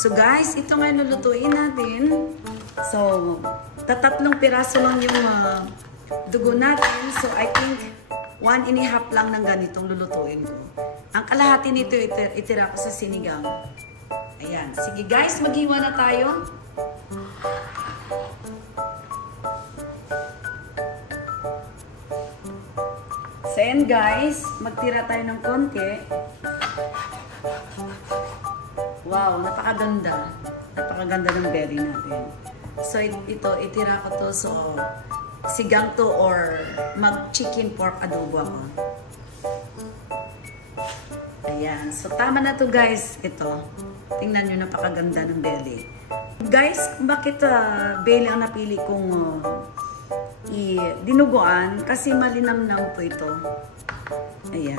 So guys, ito nga lulutuin natin. So, tatlong piraso lang yung dugo natin. So, I think 1.5 lang ng ganitong lulutuin ko. Ang kalahati nito itira ko sa sinigang. Ayan. Sige guys, maghiwa na tayo. So, ayan guys, magtira tayo ng konti. Wow, napakaganda. Napakaganda ng belly natin. So, ito, itira ko to. So, sigang to or mag-chicken pork adobo ako. Ayan. So, tama na to guys. Ito. Tingnan nyo, napakaganda ng belly. Guys, bakit belly ang napili kong dinuguan? Kasi malinamnam po ito. Ayan.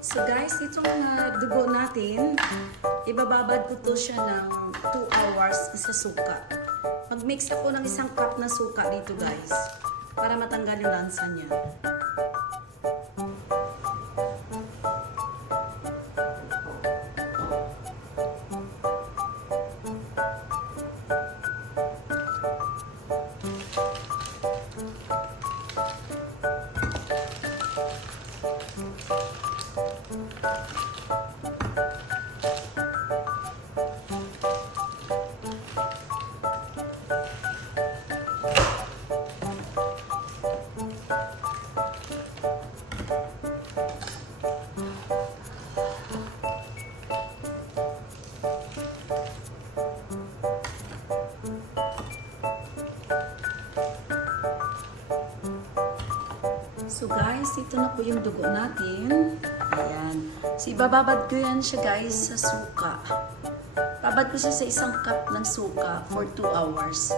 So guys, itong dugo natin, ibababad ko to siya ng 2 hours sa suka. Mag-mix ako ng 1 cup na suka dito guys, para matanggal yung lansa niya. So guys, ito na po yung dugo natin. Ayan. So ibababad ko yan siya guys sa suka. Babad ko siya sa 1 cup ng suka for 2 hours.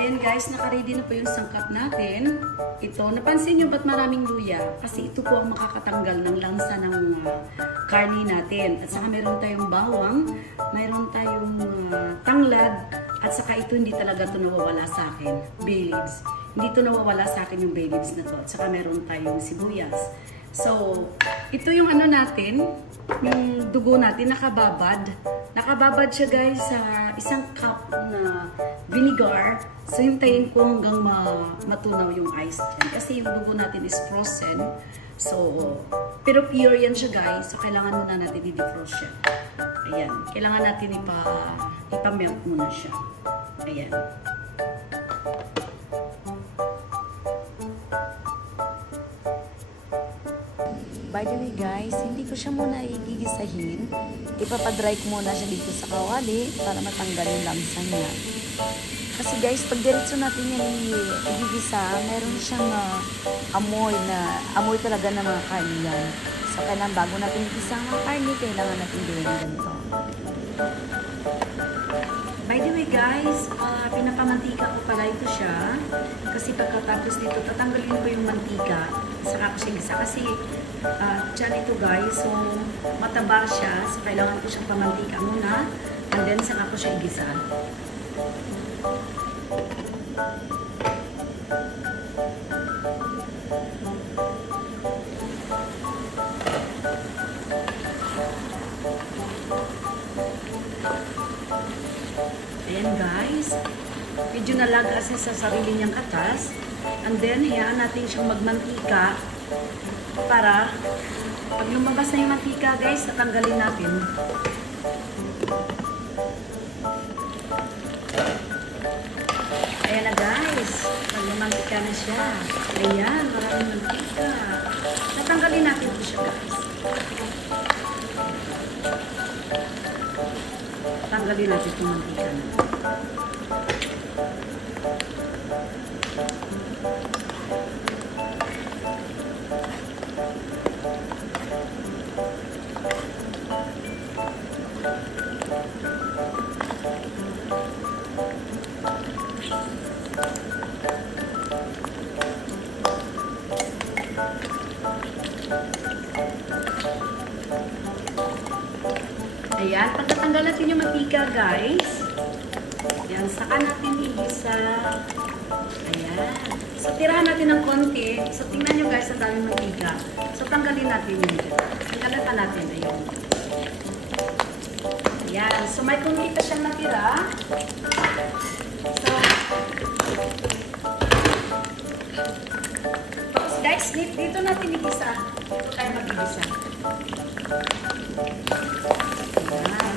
Ayan guys, naka-ready na po yung sangkap natin. Ito, napansin nyo ba't maraming luya? Kasi ito po ang makakatanggal ng langsa ng karne natin. At saka meron tayong bawang, meron tayong tanglad, at saka ito hindi talaga ito nawawala sa akin, bay leaves. Hindi ito nawawala sa akin yung bay leaves na to. At saka meron tayong sibuyas. So, ito yung ano natin, yung dugo natin, nakababad. Nakababad siya guys sa 1 cup na vinegar. So, hintayin ko hanggang matunaw yung ice dyan. Kasi yung dugo natin is frozen. So, pero pure yan siya guys. So, kailangan muna natin i-defrost siya. Ayan. Kailangan natin ipamelt muna siya. Ayan. By the way guys, hindi ko siya muna igigisahin. Ipapadry ko muna siya dito sa kawali para matanggal yung lamsa niya. Kasi guys, pag diretso natin yan igigisa, meron siyang amoy talaga ng mga karne yan. So kailangan bago natin igisa ang mga karne, kailangan natin gawin ganito. By the way guys, pinapamantika ko pala ito siya. Kasi pagkatapos dito, tatanggalin ko yung mantika. Saka ko siya igisa. Kasi dyan ito guys, so mataba siya. So kailangan ko siyang pamantika muna. And then saka ko siya igisa. Ayan guys, medyo nalaga siya sa sarili niyang katas. And then, hayaan natin siyang magmantika para pag lumabas na yung mantika guys, tatanggalin natin. Ayan na guys, magmamantika na siya. Ayan, maraming mantika. Tatanggalin natin ito siya guys. Tanggalin natin itong mantika na. Ayan, pagkatanggal natin yung mantika guys, ayan, saka natin igisa. Ayan. So, tirahan natin ng konti. So, tingnan nyo guys, ang daming mantika. So, tanggalin natin yun. Tanggalin pa natin. Ayan. Ayan. So, may konti pa siyang natira. So, tapos guys, dito natin igisa. Dito tayo mag-igisa. Ayan.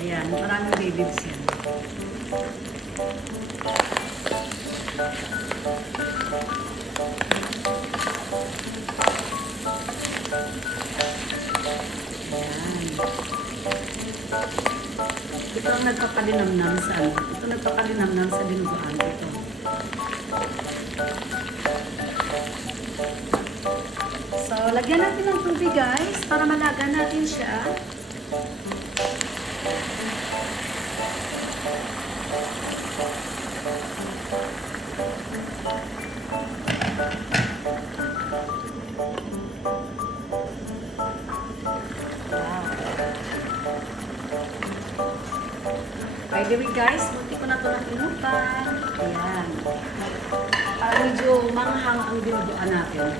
Ayan, maraming babies yan. Ayan. Ito ang nagpapalinamnam sa ano. Ito nagpapalinamnam sa dinuguan. Ito. So, lagyan natin ng tubig guys para malaga natin siya. By the way guys, buti ko na ito nakinupan. Ayan. Para medyo manghang ang dinuguan natin.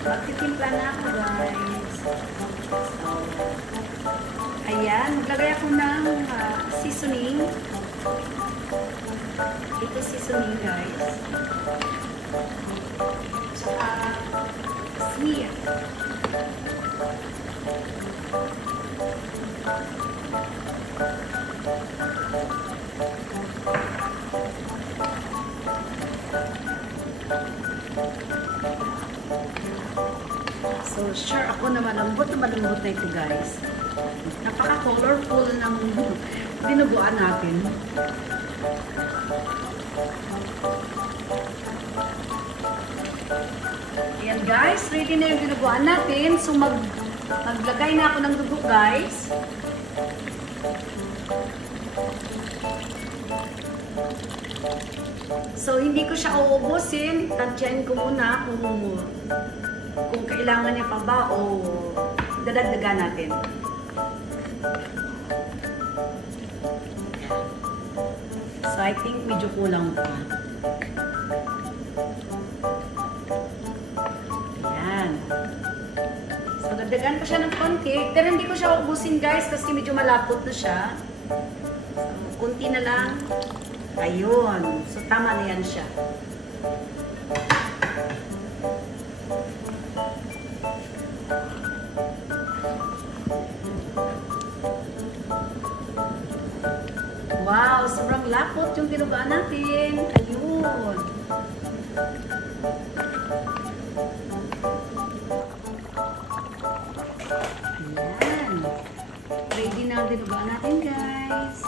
Magtitimpla na ako guys. So, ayan, maglagay ako ng seasoning. Ito seasoning guys. Tsaka siya. So, sure ako na malambot na ito guys. Napaka-colorful ng dinuguan natin. Ayan guys, ready na yung dinuguan natin. So maglagay na ako ng dugo guys. So hindi ko siya uubusin. Tansyahin ko muna kung kailangan niya pa ba o dadagdagan natin. So I think medyo kulang pa. Ayan. So dagdagan ko siya ng konti. Pero hindi ko siya uubusin guys kasi medyo malapot na siya. So konti na lang. Ayun. So tama na yan siya. Wow, sobrang lapot yung dinuguan natin. Ayun. Ayan. Ready na ang dinuguan natin, guys.